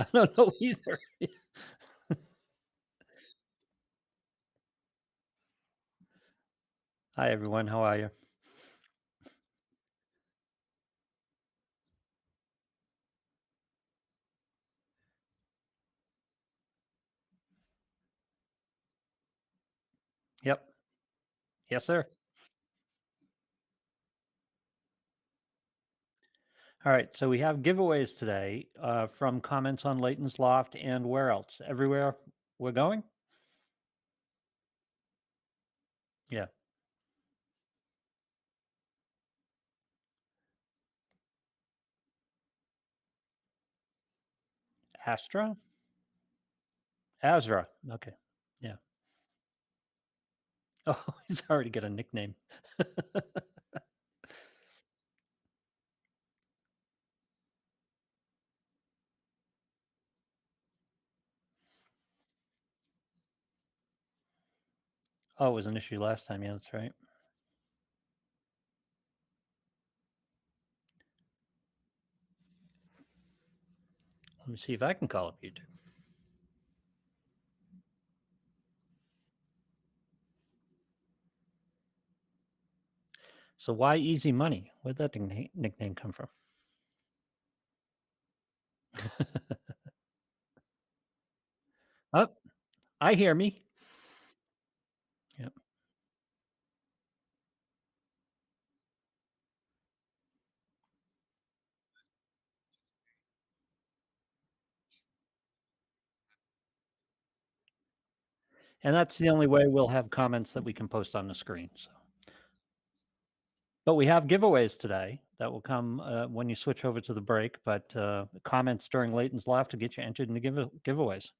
I don't know either. Hi, everyone. How are you? Yep. Yes, sir. All right. So we have giveaways today from comments on Leighton's Loft and where else? Everywhere we're going? Yeah. Astra? Azra. Okay. Yeah. Oh, he's already got a nickname. Oh, it was an issue last time. Yeah, that's right. Let me see if I can call up YouTube. So why Easy Money? Where'd that nickname come from? Oh, I hear me. Yep. And that's the only way we'll have comments that we can post on the screen. So, but we have giveaways today that will come when you switch over to the break. But comments during Leighton's Loft to get you entered in the giveaways.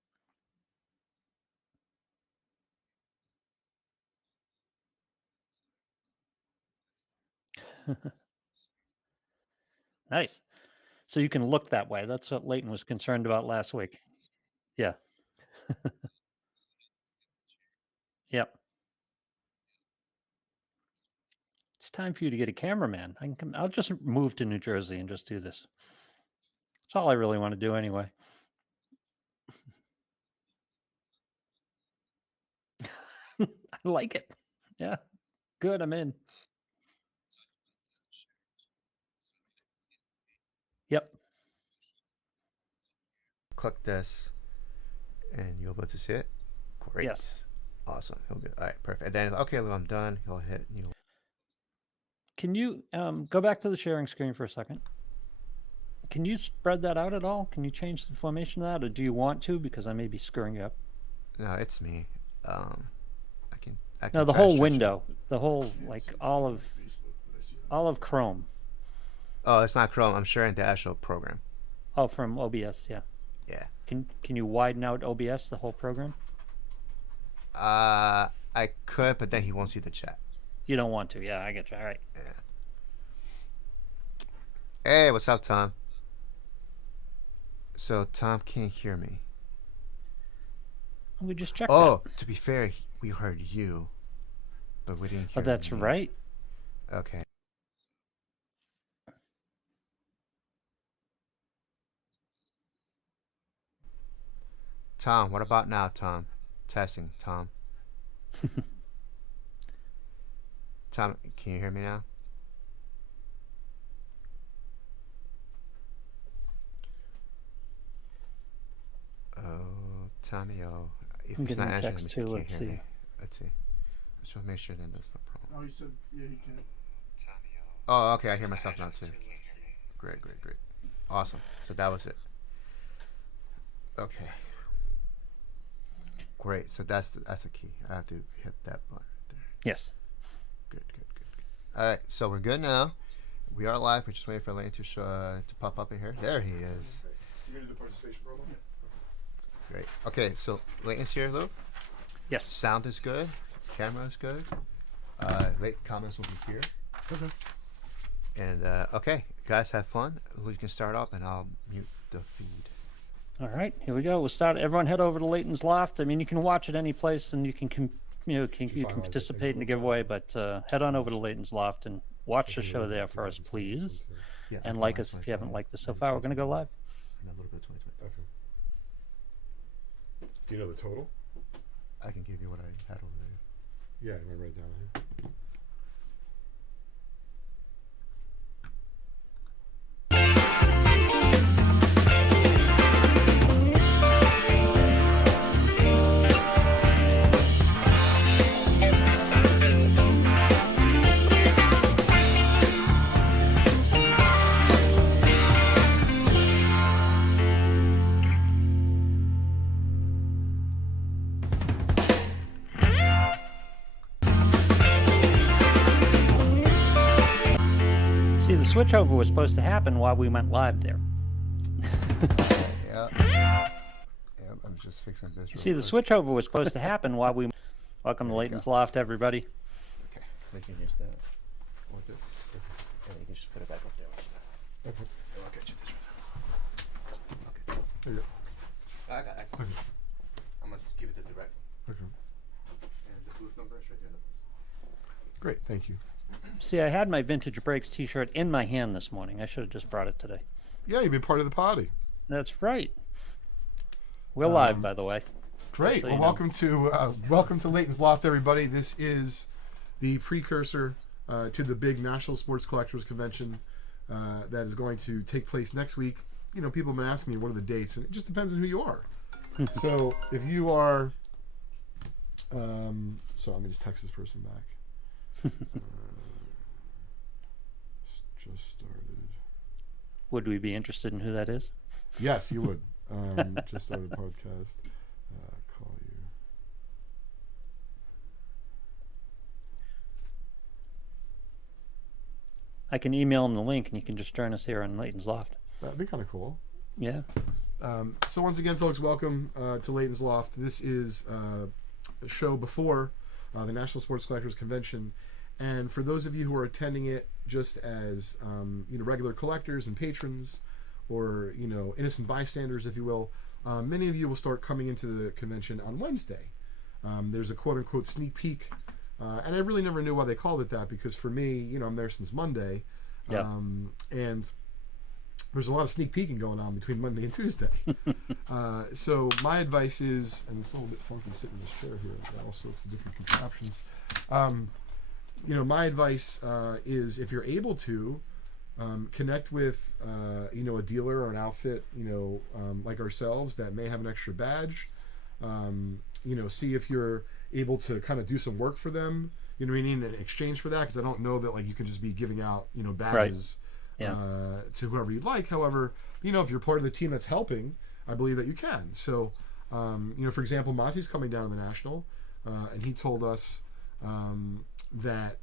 Nice. So you can look that way. That's what Leighton was concerned about last week. Yeah. Yep. It's time for you to get a cameraman. I can come. I'll just move to New Jersey and just do this. That's all I really want to do anyway. I like it. Yeah. Good. I'm in. Yep. Click this, and you'll be able to see it. Yes. Great. Awesome. He'll do. All right, perfect. And then, okay, Lou, I'm done. He'll hit. Can you go back to the sharing screen for a second? Can you spread that out at all? Can you change the formation of that, or do you want to? Because I may be screwing up. No, it's me. Um, I No, can the try to whole stretch it. window, the whole like all of Chrome. Oh, it's not Chrome. I'm sharing the actual program. Oh, from OBS. Yeah. Yeah. Can you widen out OBS the whole program? I could, but then he won't see the chat. You don't want to. Yeah, I get you. All right. Yeah. Hey, what's up, Tom? So Tom can't hear me. We just checked Oh, that. to be fair, we heard you, but we didn't Oh, hear that's me. right. Okay. Tom, what about now, Tom? Testing, Tom. Tom, can you hear me now? Oh, Tommy, oh. If I'm he's getting not a answering, that text means he too. can't Let's hear see. me. Let's see. Just want to make sure then that's no problem. Oh, he said, yeah, he can. Oh, okay, I hear myself now too. Great, great, great. Awesome. So that was it. Okay. Great. So that's the key. I have to hit that button right there. Yes. Good, good, good, good. All right, so we're good now. We are live. We're just waiting for Lane to pop up in here. There he is. You gonna do the participation promo? Great. Okay, so Layton's here, Lou. Yes. Sound is good. Camera is good. Late comments will be here. Okay. And okay, guys, have fun. Lou, you can start up, and I'll mute the feed. All right. Here we go. We'll start. Everyone, head over to Leighton's Loft. I mean, you can watch it any place, and you can you can participate in the giveaway. But head on over to Leighton's Loft and watch the show there for us, please. Yeah, And like us if you haven't liked us so far. We're going to go live. And a little bit of 2020. Okay. Do you know the total? I can give you what I had over there. Yeah, I'm gonna write it down here. See, the switchover was supposed to happen while we went live there. Yeah. Yeah, I'm just fixing this. You see, the switchover was supposed to happen while we... Welcome to Leighton's Loft, everybody. Okay, we can use that with this, and you can just put it back up there. Okay. I'll get you this one. Okay. There you I got it. Okay. I'm gonna just give it the direct one. go. Okay. And the booth number is right there in the booth. Great. Thank you. See, I had my Vintage Breaks t-shirt in my hand this morning. I should have just brought it today. Yeah, you've been part of the party. That's right. We're live, by the way. Great. So Well, you know. welcome to Leighton's Loft, everybody. This is the precursor to the big National Sports Collectors Convention that is going to take place next week. You know, people have been asking me what are the dates, and it just depends on who you are. So if you are, so let me just text this person back. Just started. Would we be interested in who that is? Yes, you would. Just started a podcast. Call you. I can email him the link, and you can just join us here on Leighton's Loft. That'd be kind of cool. Yeah. So once again, folks, welcome to Leighton's Loft. This is a show before the National Sports Collectors Convention, and for those of you who are attending it just as regular collectors and patrons, or innocent bystanders, if you will, many of you will start coming into the convention on Wednesday. There's a quote-unquote sneak peek, and I really never knew why they called it that, because for me, I'm there since Monday, Yeah. and there's a lot of sneak peeking going on between Monday and Tuesday. So my advice is, and it's a little bit funky sitting in this chair here, got all sorts of different contraptions. My advice is, if you're able to, connect with a dealer or an outfit like ourselves that may have an extra badge. See if you're able to kind of do some work for them, in exchange for that, because I don't know that you can just be giving out badges to whoever you'd like. However, if you're part of the team that's helping, I believe that you can. So for example, Monty's coming down to the National, and he told us that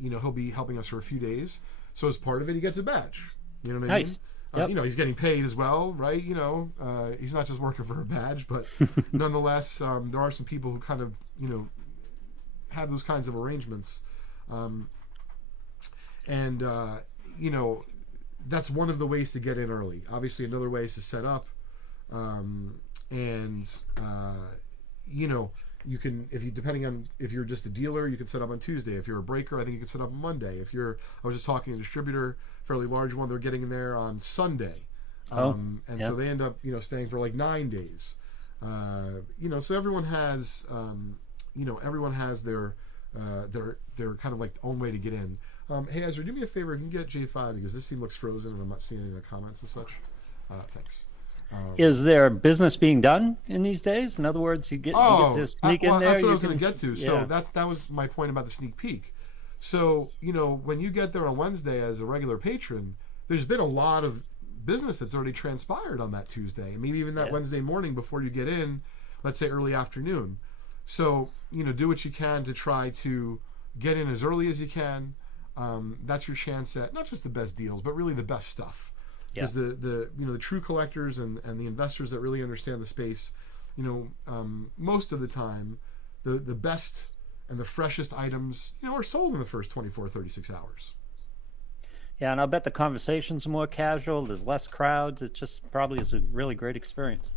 he'll be helping us for a few days. So as part of it, he gets a badge. You know what I Nice. mean? Yep. He's getting paid as well, right? He's not just working for a badge, but nonetheless, there are some people who kind of, have those kinds of arrangements. That's one of the ways to get in early. Obviously, another way is to set up. You can, depending on if you're just a dealer, you can set up on Tuesday. If you're a breaker, I think you can set up on Monday. I was just talking to a distributor, fairly large one, they're getting in there on Sunday. So they end up, staying for 9 days. So everyone has, everyone has their kind of own way to get in. Hey, Ezra, do me a favor, if you can get J5, because this thing looks frozen and I'm not seeing any of the comments and such. Thanks. Is there business being done in these days? In other words, you get to sneak in there. That's what I was you going to can- get to. Yeah. So that was my point about the sneak peek. So when you get there on Wednesday as a regular patron, there's been a lot of business that's already transpired on that Tuesday, and maybe even that Wednesday morning before you get in, let's say early afternoon. So do what you can to try to get in as early as you can. That's your chance at not just the best deals, but really the best stuff. Because the true collectors and the investors that really understand the space, most of the time, the best and the freshest items, are sold in the first 24, 36 hours. Yeah, and I'll bet the conversations are more casual. There's less crowds. It just probably is a really great experience.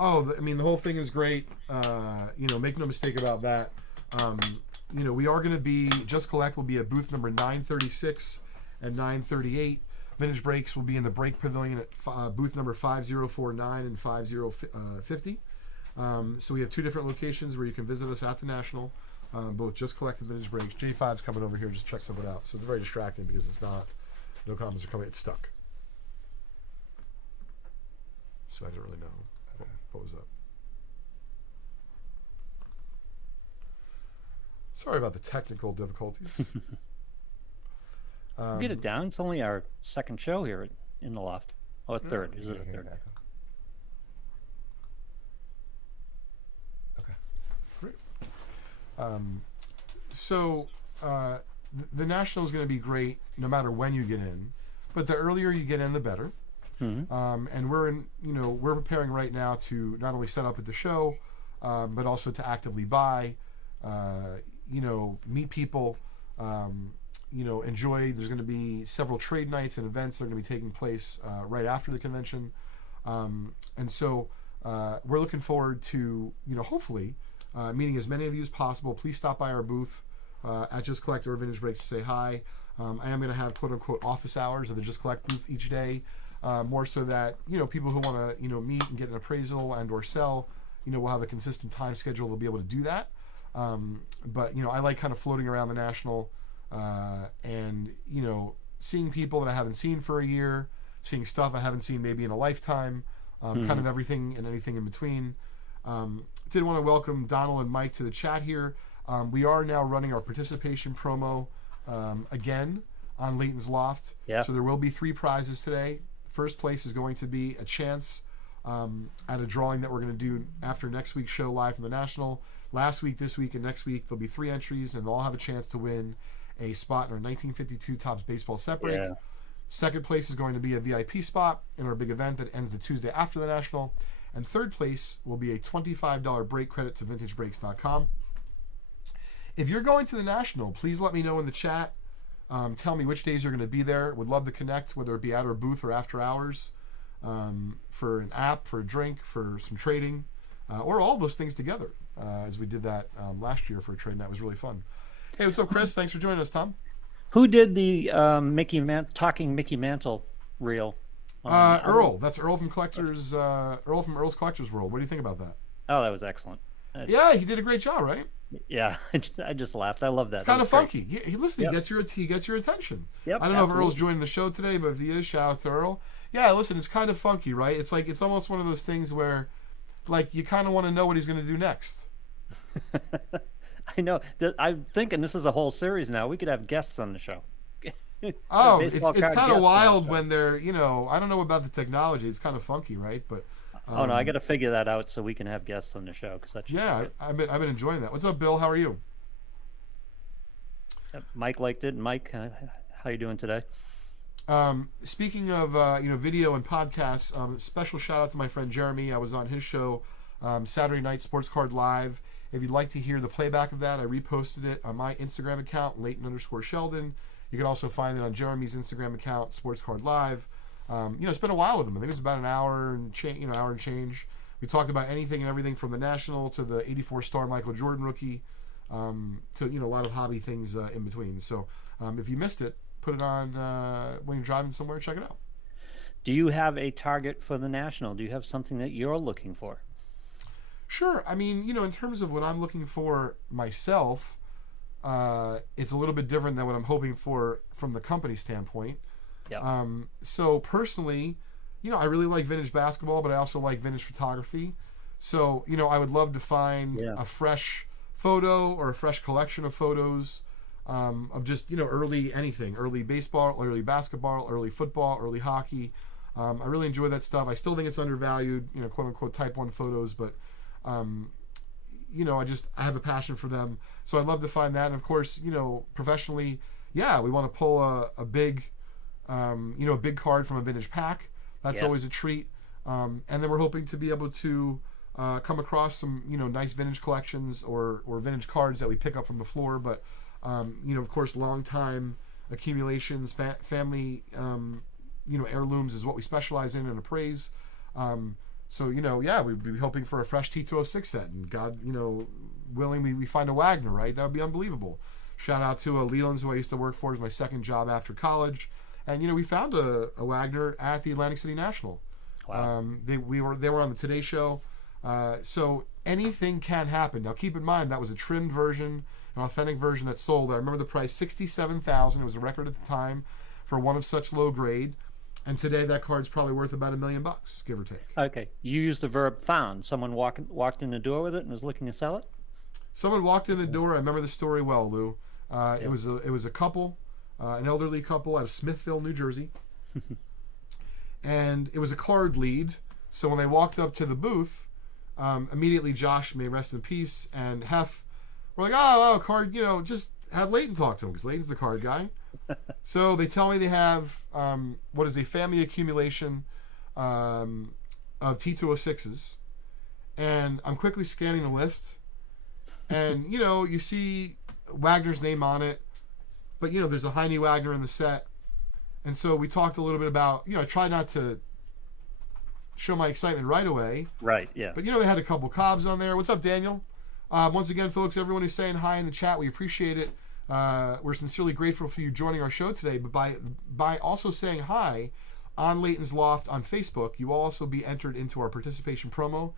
Oh, the whole thing is great. Make no mistake about that. We are going to be, Just Collect will be at booth number 936 and 938. Vintage Breaks will be in the Break Pavilion at booth number 5049 and 5050. So we have 2 different locations where you can visit us at the National, both Just Collect and Vintage Breaks. J5's coming over here just check something out. So it's very distracting because it's not, no comments are coming. It's stuck. So I didn't really know what was up. Sorry about the technical difficulties. Get it down. It's only our second show here in the loft. Oh, a third. Is it a third? Okay. Great. So the National is going to be great no matter when you get in, but the earlier you get in, the better. And we're preparing right now to not only set up at the show, but also to actively buy, meet people, enjoy. There's going to be several trade nights and events that are going to be taking place right after the convention. And so we're looking forward to, hopefully meeting as many of you as possible. Please stop by our booth at Just Collect or Vintage Breaks to say hi. I am going to have quote unquote office hours at the Just Collect booth each day, more so that, people who want to, meet and get an appraisal and or sell, we'll have a consistent time schedule to be able to do that. But I like kind of floating around the National, and seeing people that I haven't seen for a year, seeing stuff I haven't seen maybe in a lifetime, kind of everything and anything in between. Did want to welcome Donald and Mike to the chat here. We are now running our participation promo again on Leighton's Loft. Yeah. So there will be 3 prizes today. First place is going to be a chance at a drawing that we're going to do after next week's show live from the National. Last week, this week, and next week, there'll be 3 entries, and they'll all have a chance to win a spot in our 1952 Topps Baseball Set Break. Yeah. Second place is going to be a VIP spot in our big event that ends the Tuesday after the National. And third place will be a $25 break credit to VintageBreaks.com. If you're going to the National, please let me know in the chat. Tell me which days you're going to be there. Would love to connect, whether it be at our booth or after hours, for an app, for a drink, for some trading, or all those things together, as we did that last year for a trade, and that was really fun. Hey, what's up, Chris? Thanks for joining us, Tom. Who did the talking Mickey Mantle reel? Earl. That's Earl from Collectors. Earl from Earl's Collectors World. What do you think about that? Oh, that was excellent. Yeah, he did a great job, right? Yeah, I just laughed. I love that. It's kind of great. funky. Listen, Yep. he gets your attention. Yep, I don't know if absolutely. Earl's joining the show today, but if he is, shout out to Earl. Yeah, listen, it's kind of funky, right? It's like it's almost one of those things where, like, you kind of want to know what he's going to do next. I know. I'm thinking this is a whole series now. We could have guests on the show. Oh, it's Baseball card kind guests of on wild the show. when they're, I don't know about the technology. It's kind of funky, right? But Oh no, I got to figure that out so we can have guests on the show because that's yeah, I've been enjoying that. What's up, Bill? How are you? Mike liked it. Mike, how you doing today? Speaking of video and podcasts, special shout out to my friend Jeremy. I was on his show Saturday Night Sports Card Live. If you'd like to hear the playback of that, I reposted it on my Instagram account, Leighton_Sheldon. You can also find it on Jeremy's Instagram account, Sports Card Live. It's been a while with him. I think it's about an hour and change. We talked about anything and everything from the National to the 84-star Michael Jordan rookie, to a lot of hobby things in between. So if you missed it, put it on when you're driving somewhere. Check it out. Do you have a target for the National? Do you have something that you're looking for? Sure. I mean, in terms of what I'm looking for myself, it's a little bit different than what I'm hoping for from the company standpoint. Yeah. So personally, I really like vintage basketball, but I also like vintage photography. So, I would love to find a fresh photo or a fresh collection of photos of just, early anything, early baseball, early basketball, early football, early hockey. I really enjoy that stuff. I still think it's undervalued, quote unquote type 1 photos, but I have a passion for them. So I'd love to find that. And of course, professionally, we want to pull a big, a big card from a vintage pack. That's always a treat. And then we're hoping to be able to come across some, nice vintage collections or vintage cards that we pick up from the floor. But, of course, long time accumulations, family, heirlooms is what we specialize in and appraise. So, we'd be hoping for a fresh T206 set, and God, willing, we find a Wagner, right? That would be unbelievable. Shout out to Leland's, who I used to work for as my second job after college. And, we found a Wagner at the Atlantic City National. Wow. They were on the Today Show. So anything can happen. Now keep in mind that was a trimmed version, an authentic version that sold. I remember the price, $67,000. It was a record at the time for one of such low grade. And today that card's probably worth about $1 million, give or take. Okay. You used the verb found. Someone walked in the door with it and was looking to sell it? Someone walked in the door. I remember the story well, Lou. It was a couple, an elderly couple out of Smithville, New Jersey. And it was a card lead. So when they walked up to the booth, immediately Josh, may rest in peace, and Hef were like, oh, card, just have Leighton talk to him because Leighton's the card guy. So they tell me they have what is a family accumulation of T206s. And I'm quickly scanning the list. And, you see Wagner's name on it. But, there's a Heine Wagner in the set. And so we talked a little bit about, I tried not to show my excitement right away. Right, yeah. But, they had a couple Cobbs on there. What's up, Daniel? Once again, folks, everyone who's saying hi in the chat, we appreciate it. We're sincerely grateful for you joining our show today. But by also saying hi on Leighton's Loft on Facebook, you will also be entered into our participation promo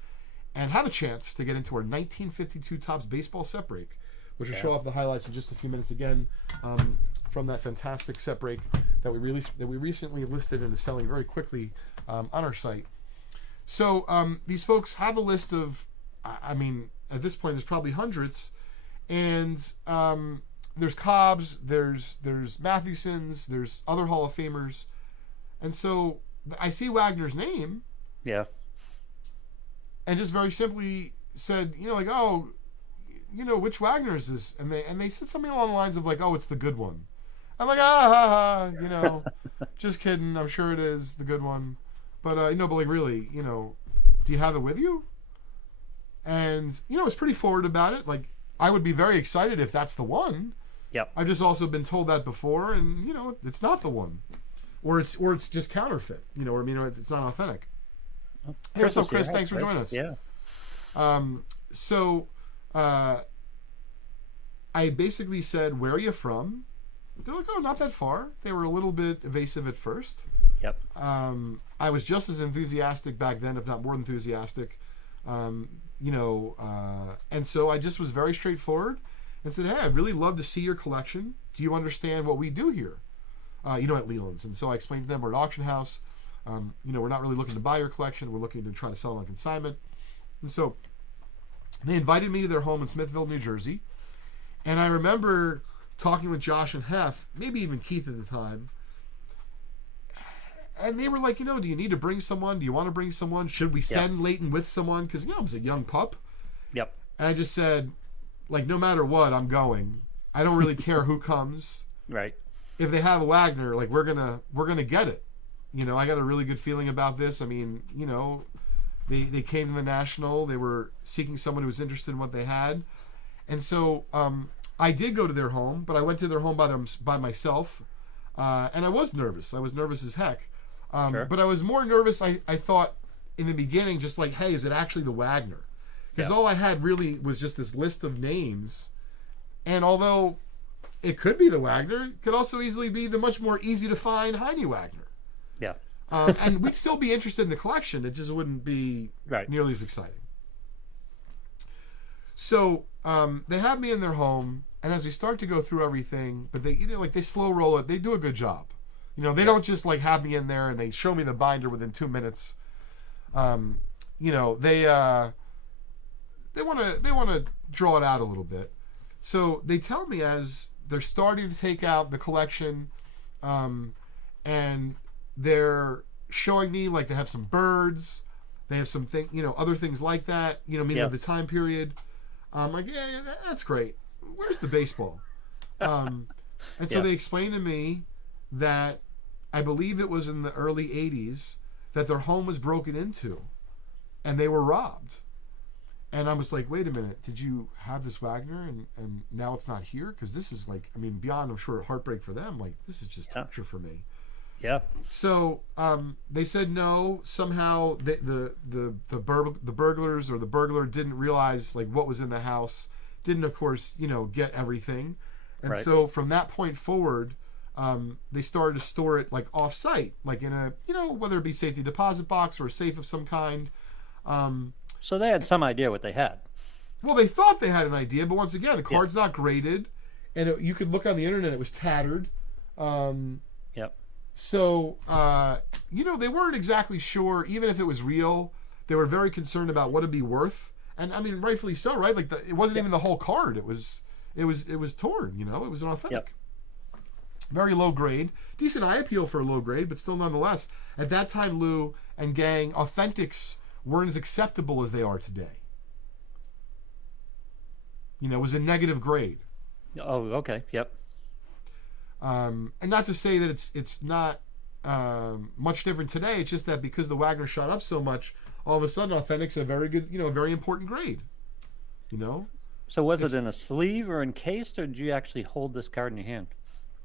and have a chance to get into our 1952 Topps baseball set break, which will show off the highlights in just a few minutes again from that fantastic set break that we recently listed and is selling very quickly on our site. So these folks have a list of, at this point there's probably hundreds, and there's Cobbs, there's Mathewsons, there's other Hall of Famers, and so I see Wagner's name, and just very simply said, which Wagner is this? And they said something along the lines of like, oh, it's the good one. I'm like, just kidding. I'm sure it is the good one, but but like really, do you have it with you? And it's pretty forward about it. Like, I would be very excited if that's the one. Yep. I've just also been told that before, and it's not the one, or it's just counterfeit. It's not authentic. Hey, what's up, Chris? Thanks for joining us. Yeah. So I basically said, where are you from? They're like, oh, not that far. They were a little bit evasive at first. Yep. I was just as enthusiastic back then, if not more enthusiastic. And so I just was very straightforward and said, hey, I'd really love to see your collection. Do you understand what we do here? At Leland's. And so I explained to them we're an auction house. We're not really looking to buy your collection. We're looking to try to sell it on consignment. And so they invited me to their home in Smithville, New Jersey. And I remember talking with Josh and Hef, maybe even Keith at the time. And they were like, do you need to bring someone? Do you want to bring someone? Should we send Leighton with someone? Because, I was a young pup. Yep. And I just said, no matter what, I'm going. I don't really care who comes. Right. If they have a Wagner, we're gonna get it. I got a really good feeling about this. They came to the National. They were seeking someone who was interested in what they had. And so I did go to their home, but I went to their home by myself. And I was nervous. I was nervous as heck. Sure. But I was more nervous, I thought, in the beginning, just like, hey, is it actually the Wagner? Because all I had really was just this list of names. And although it could be the Wagner, it could also easily be the much more easy to find Heine Wagner. Yeah. And we'd still be interested in the collection. It just wouldn't be nearly as exciting. So they have me in their home, and as we start to go through everything, but they slow roll it. They do a good job. They don't just have me in there and they show me the binder within 2 minutes. They want to draw it out a little bit. So they tell me as they're starting to take out the collection, and they're showing me they have some birds, they have some other things like that, meaning of the time period. I'm like, yeah, that's great. Where's the baseball? And so they explained to me that I believe it was in the early 80s that their home was broken into and they were robbed. And I was like, wait a minute, did you have this Wagner and now it's not here? Because this is beyond, I'm sure, heartbreak for them. This is just torture for me. Yeah. So they said no. Somehow the burglars or the burglar didn't realize what was in the house. Didn't, of course, get everything. And so from that point forward, they started to store it off-site, in a whether it be safety deposit box or a safe of some kind. So they had some idea what they had. Well, they thought they had an idea, but once again, the card's not graded, and you could look on the internet; it was tattered. Yep. So they weren't exactly sure, even if it was real. They were very concerned about what it'd be worth, and I mean, rightfully so, right? Like it wasn't even the whole card; it was torn. It was an authentic. Yep. Very low grade, decent eye appeal for a low grade, but still nonetheless. At that time, Lou and gang, authentics weren't as acceptable as they are today. It was a negative grade. Oh, okay. Yep. And not to say that it's not much different today. It's just that because the Wagner shot up so much, all of a sudden, authentic's a very good, very important grade. So was it in a sleeve or encased, or did you actually hold this card in your hand?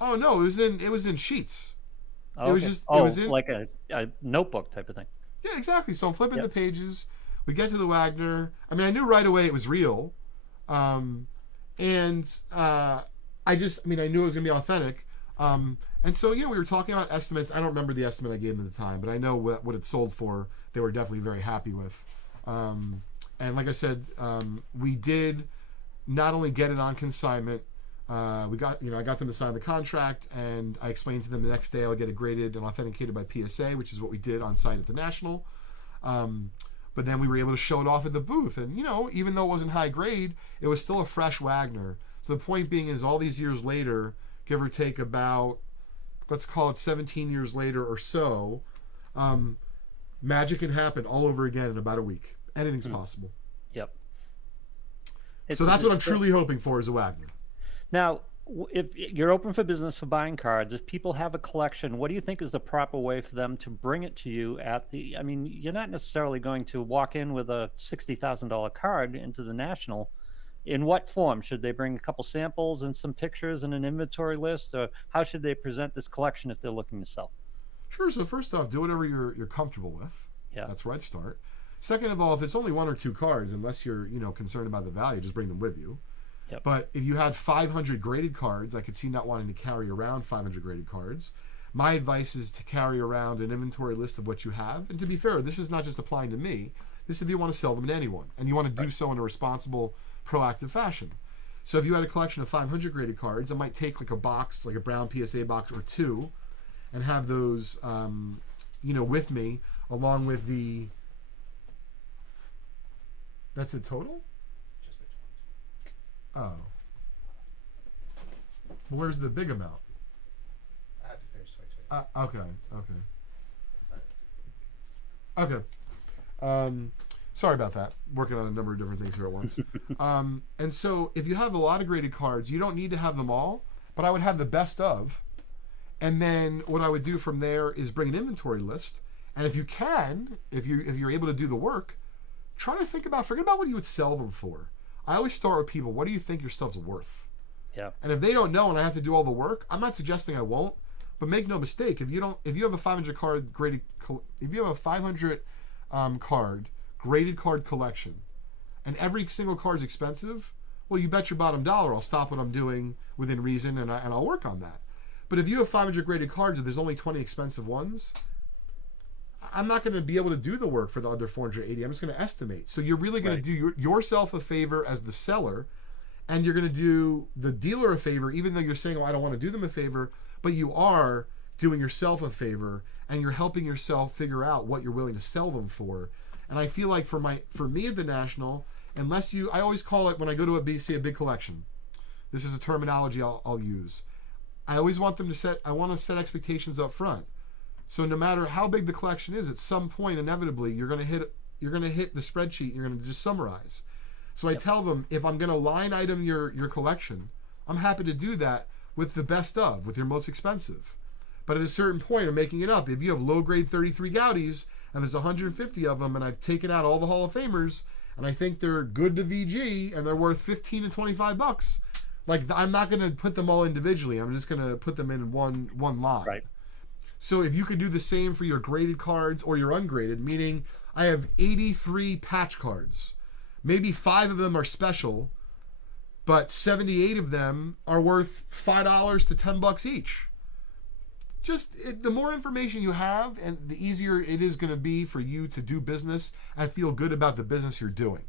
Oh no, it was in sheets. Oh, it was okay. just Oh, it was in, like a notebook type of thing. Yeah, exactly. So I'm flipping Yep. the pages. We get to the Wagner. I mean, I knew right away it was real. I knew it was going to be authentic. And so, we were talking about estimates. I don't remember the estimate I gave them at the time, but I know what it sold for. They were definitely very happy with. And like I said, we did not only get it on consignment, I got them to sign the contract, and I explained to them the next day I'll get it graded and authenticated by PSA, which is what we did on site at the National. But then we were able to show it off at the booth, and even though it wasn't high grade, it was still a fresh Wagner. So the point being is, all these years later, give or take about, let's call it 17 years later or so, magic can happen all over again in about a week. Anything's possible. Yep. So that's what I'm truly hoping for, is a Wagner. Now, if you're open for business for buying cards, if people have a collection, what do you think is the proper way for them to bring it to you I mean, you're not necessarily going to walk in with a $60,000 card into the National. In what form? Should they bring a couple samples and some pictures and an inventory list, or how should they present this collection if they're looking to sell? Sure. So first off, do whatever you're comfortable with. Yeah. That's where I'd start. Second of all, if it's only one or two cards, unless you're concerned about the value, just bring them with you. Yep. But if you had 500 graded cards, I could see not wanting to carry around 500 graded cards. My advice is to carry around an inventory list of what you have. And to be fair, this is not just applying to me. This is if you want to sell them to anyone, and you want to do so in a responsible, proactive fashion. So if you had a collection of 500 graded cards, I might take like a box, like a brown PSA box or two, and have those, with me, along with the. That's a total? Oh. Well, where's the big amount? I have to finish 2020. Okay. Sorry about that. Working on a number of different things here at once. And so if you have a lot of graded cards, you don't need to have them all, but I would have the best of. And then what I would do from there is bring an inventory list. And if you can, if you're able to do the work, forget about what you would sell them for. I always start with people, what do you think your stuff's worth? Yeah. And if they don't know and I have to do all the work, I'm not suggesting I won't, but make no mistake, if you have a 500 card graded, if you have a 500 card graded card collection, and every single card's expensive, well, you bet your bottom dollar I'll stop what I'm doing within reason, and I'll work on that. But if you have 500 graded cards and there's only 20 expensive ones, I'm not going to be able to do the work for the other 480. I'm just going to estimate. So you're really going to do yourself a favor as the seller, and you're going to do the dealer a favor, even though you're saying, I don't want to do them a favor, but you are doing yourself a favor, and you're helping yourself figure out what you're willing to sell them for. And I feel like for me at the National, I always call it, when I go to a big collection, this is a terminology I'll use. I always want them to I want to set expectations up front. So no matter how big the collection is, at some point, inevitably, you're going to hit the spreadsheet. And you're going to just summarize. So I tell them, if I'm going to line item your collection, I'm happy to do that with the best of, with your most expensive. But at a certain point, I'm making it up. If you have low grade 33 Gaudis and there's 150 of them, and I've taken out all the Hall of Famers, and I think they're good to VG and they're worth $15 to $25, I'm not going to put them all individually. I'm just going to put them in one line. Right. So if you could do the same for your graded cards or your ungraded, meaning I have 83 patch cards. Maybe 5 of them are special, but 78 of them are worth $5 to $10 each. the more information you have, and the easier it is going to be for you to do business and feel good about the business you're doing.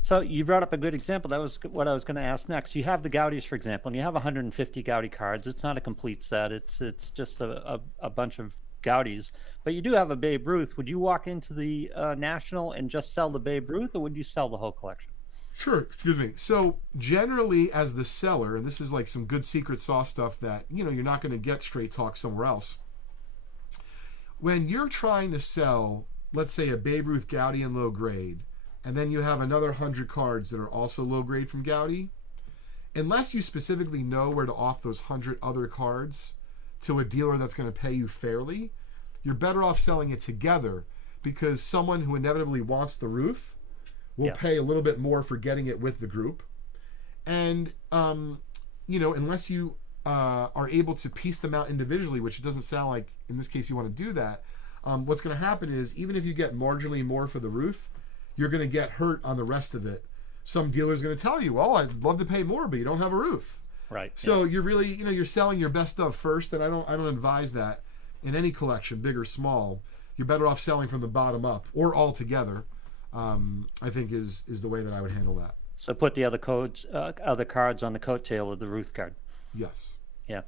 So you brought up a good example. That was what I was going to ask next. You have the Gaudis, for example, and you have 150 Gaudi cards. It's not a complete set. It's just a bunch of Gaudis. But you do have a Babe Ruth. Would you walk into the National and just sell the Babe Ruth, or would you sell the whole collection? Sure, excuse me. So generally, as the seller, and this is like some good secret sauce stuff that you're not going to get straight talk somewhere else. When you're trying to sell, let's say, a Babe Ruth Gaudi in low grade, and then you have another 100 cards that are also low grade from Gaudi, unless you specifically know where to off those 100 other cards to a dealer that's going to pay you fairly, you're better off selling it together, because someone who inevitably wants the Ruth will pay a little bit more for getting it with the group. And, unless you are able to piece them out individually, which it doesn't sound like in this case you want to do that, what's going to happen is, even if you get marginally more for the Ruth, you're going to get hurt on the rest of it. Some dealer's going to tell you, well, I'd love to pay more, but you don't have a Ruth. Right. So you're really, you're selling your best stuff first, and I don't advise that in any collection, big or small. You're better off selling from the bottom up or all together. I think is the way that I would handle that. So put the other cards on the coattail of the Ruth card. Yes. Yeah.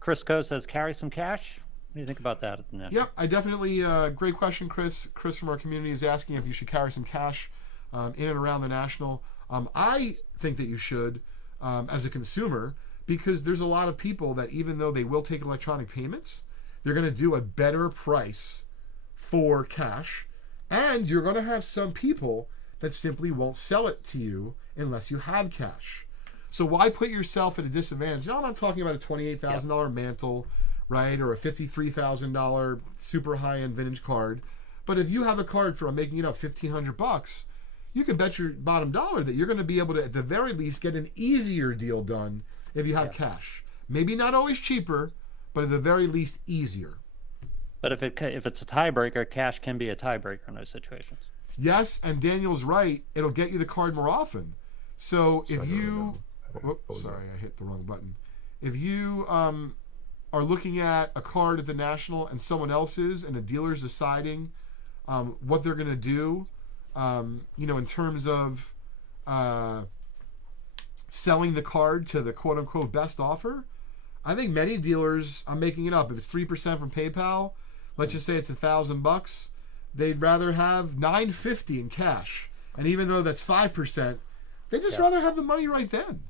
Chris Co says, carry some cash. What do you think about that at the National? Yep, I definitely, great question, Chris. Chris from our community is asking if you should carry some cash in and around the National. I think that you should, as a consumer, because there's a lot of people that, even though they will take electronic payments, they're going to do a better price for cash. And you're going to have some people that simply won't sell it to you unless you have cash. So why put yourself at a disadvantage? I'm not talking about a $28,000 mantle, right, or a $53,000 super high-end vintage card. But if you have a card for, I'm making it up, $1,500, you can bet your bottom dollar that you're going to be able to, at the very least, get an easier deal done if you have cash. Maybe not always cheaper, but at the very least easier. But if it's a tiebreaker, cash can be a tiebreaker in those situations. Yes, and Daniel's right. It'll get you the card more often. So if you... sorry, I hit the wrong button. If you are looking at a card at the National and someone else is, and the dealer's deciding what they're going to do, in terms of selling the card to the quote-unquote best offer, I think many dealers, I'm making it up, if it's 3% from PayPal, let's just say it's $1,000, they'd rather have $950 in cash. And even though that's 5%, they'd just rather have the money right then.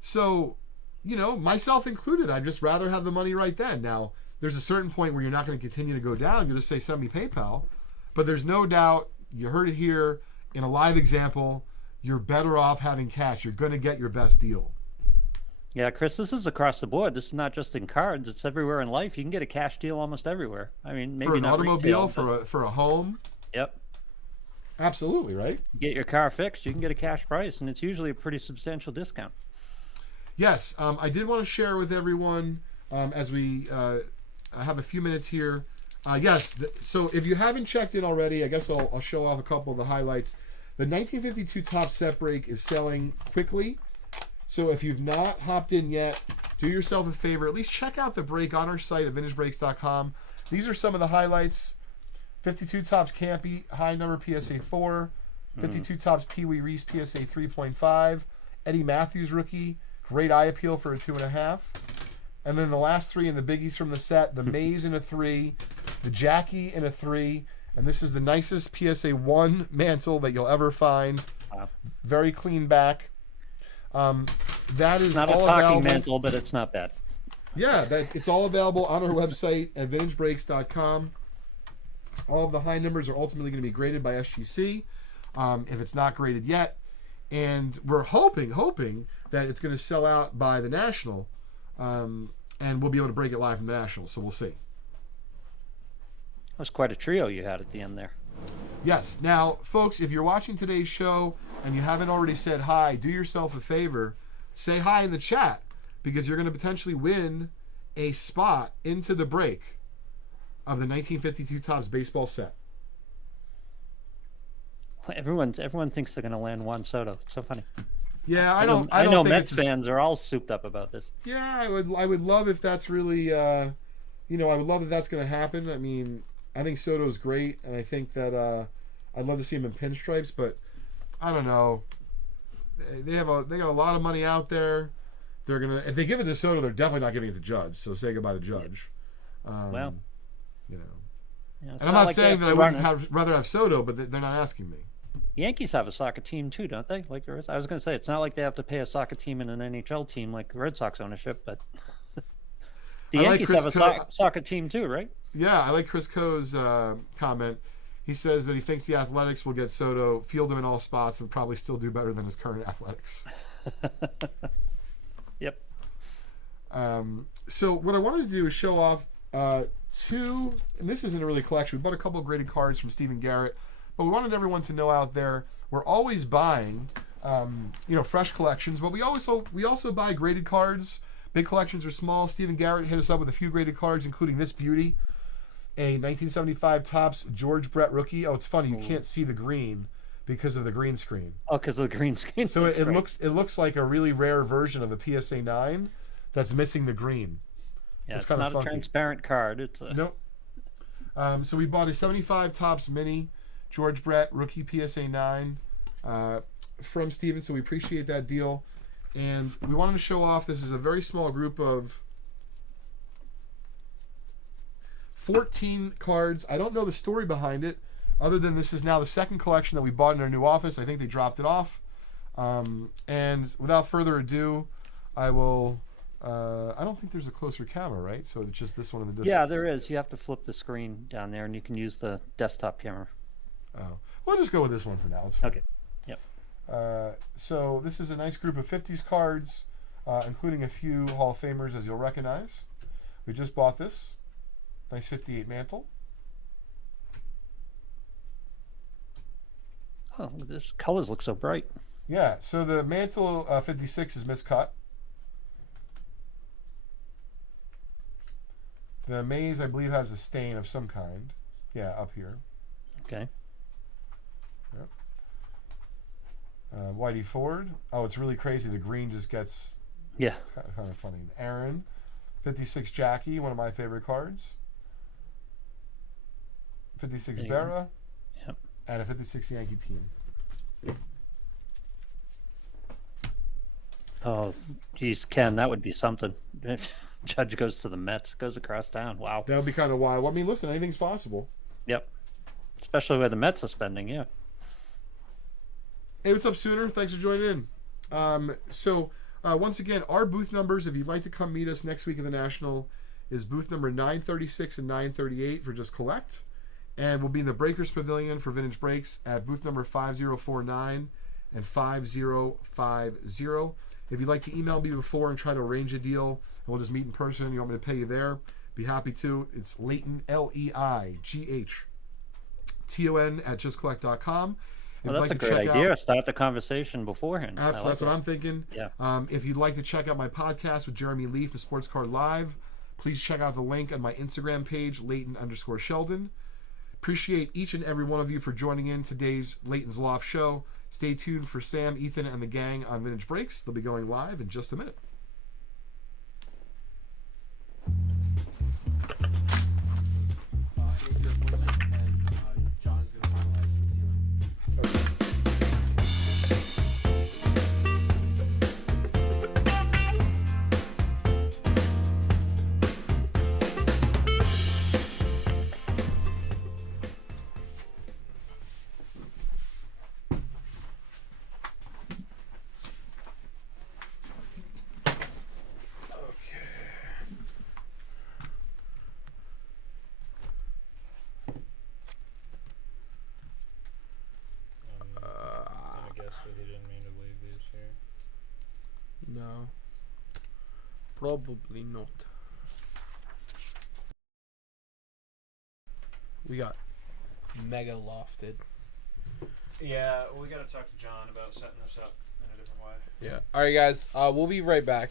So, myself included, I'd just rather have the money right then. Now, there's a certain point where you're not going to continue to go down. You'll just say, send me PayPal. But there's no doubt, you heard it here in a live example, you're better off having cash. You're going to get your best deal. Yeah, Chris, this is across the board. This is not just in cards. It's everywhere in life. You can get a cash deal almost everywhere. I mean, maybe for an not automobile, retail, for a home. Yep. Absolutely, right? Get your car fixed, you can get a cash price, and it's usually a pretty substantial discount. Yes, I did want to share with everyone as we have a few minutes here. So if you haven't checked in already, I guess I'll show off a couple of the highlights. The 1952 Top Set Break is selling quickly. So if you've not hopped in yet, do yourself a favor. At least check out the break on our site at vintagebreaks.com. These are some of the highlights. 52 Tops Campy, high number PSA 4. 52 Tops Pee Wee Reese PSA 3.5. Eddie Matthews rookie, great eye appeal for a 2.5. And then the last three in the biggies from the set, the Maze in a 3, the Jackie in a 3, and this is the nicest PSA 1 mantle that you'll ever find. Wow. Very clean back. That is Not all a talking available. mantle, but it's not bad. Yeah, it's all available on our website at vintagebreaks.com. All of the high numbers are ultimately going to be graded by SGC if it's not graded yet. And we're hoping that it's going to sell out by the National, and we'll be able to break it live from the National, so we'll see. That was quite a trio you had at the end there. Yes. Now, folks, if you're watching today's show and you haven't already said hi, do yourself a favor. Say hi in the chat, because you're going to potentially win a spot into the break of the 1952 Topps baseball set. Everyone thinks they're going to land Juan Soto. It's so funny. Yeah, I don't I know think Mets it's as- fans are all souped up about this. Yeah, I would love if that's really I would love if that's going to happen. I mean, I think Soto's great, and I think that I'd love to see him in pinstripes, but I don't know. They got a lot of money out there. They're gonna if they give it to Soto, they're definitely not giving it to Judge. So say goodbye to Judge. Well, you know. it's And I'm not like saying they that I have to wouldn't run it. rather have Soto, but they're not asking me. Yankees have a soccer team too, don't they? Like there is. I was going to say it's not like they have to pay a soccer team and an NHL team like the Red Sox ownership, but the I like Yankees Chris have a Co- soccer team too, right? Yeah, I like Chris Coe's comment. He says that he thinks the Athletics will get Soto, field him in all spots, and probably still do better than his current Athletics. Yep. So what I wanted to do is show off two, and this isn't really a collection. We bought a couple of graded cards from Stephen Garrett, but we wanted everyone to know out there we're always buying, fresh collections, but we also buy graded cards. Big collections or small. Stephen Garrett hit us up with a few graded cards, including this beauty, a 1975 Topps George Brett rookie. Oh, it's funny, you can't see the green because of the green screen. Oh, because of the green screen. So That's it great. looks like a really rare version of a PSA 9 that's missing the green. Yeah, it's kinda not funky. a transparent card. It's a Nope. So we bought a 75 Topps Mini George Brett rookie PSA 9 from Steven, so we appreciate that deal. And we wanted to show off, this is a very small group of 14 cards. I don't know the story behind it, other than this is now the second collection that we bought in our new office. I think they dropped it off. And without further ado, I will... I don't think there's a closer camera, right? So it's just this one in the distance. yeah, there is. You have to flip the screen down there, and you can use the desktop camera. Oh. We'll just go with this one for now. It's fine. Okay. Yep. So this is a nice group of 50s cards, including a few Hall of Famers, as you'll recognize. We just bought this. Nice 58 mantle. Oh, this colors look so bright. Yeah, so the mantle 56 is miscut. The maze, I believe, has a stain of some kind. Yeah, up here. Okay. Yep. Whitey Ford. Oh, it's really crazy. The green just gets Yeah. kind of funny. Aaron, 56 Jackie, one of my favorite cards. 56 There you Berra. Yep. And a 56 Yankee team. Oh, geez, Ken, that would be something. Judge goes to the Mets, goes across town. Wow. That would be kind of wild. I mean, listen, anything's possible. Yep. Especially where the Mets are spending, yeah. Hey, what's up, Sooner? Thanks for joining in. Once again, our booth numbers, if you'd like to come meet us next week at the National, is booth number 936 and 938 for just collect. And we'll be in the Breakers Pavilion for Vintage Breaks at booth number 5049 and 5050. If you'd like to email me before and try to arrange a deal, and we'll just meet in person, you want me to pay you there, be happy to. It's Leighton, LEIGHTON at justcollect.com. Well, that's a great idea. Start the conversation beforehand. Absolutely, that's what I'm thinking. Yeah. If you'd like to check out my podcast with Jeremy Leaf and Sports Card Live, please check out the link on my Instagram page, Leighton_Sheldon. Appreciate each and every one of you for joining in today's Leighton's Loft show. Stay tuned for Sam, Ethan, and the gang on Vintage Breaks. They'll be going live in just a minute. No. Probably not. We got mega lofted. Yeah, we gotta talk to John about setting this up in a different way. Yeah. Alright guys, we'll be right back.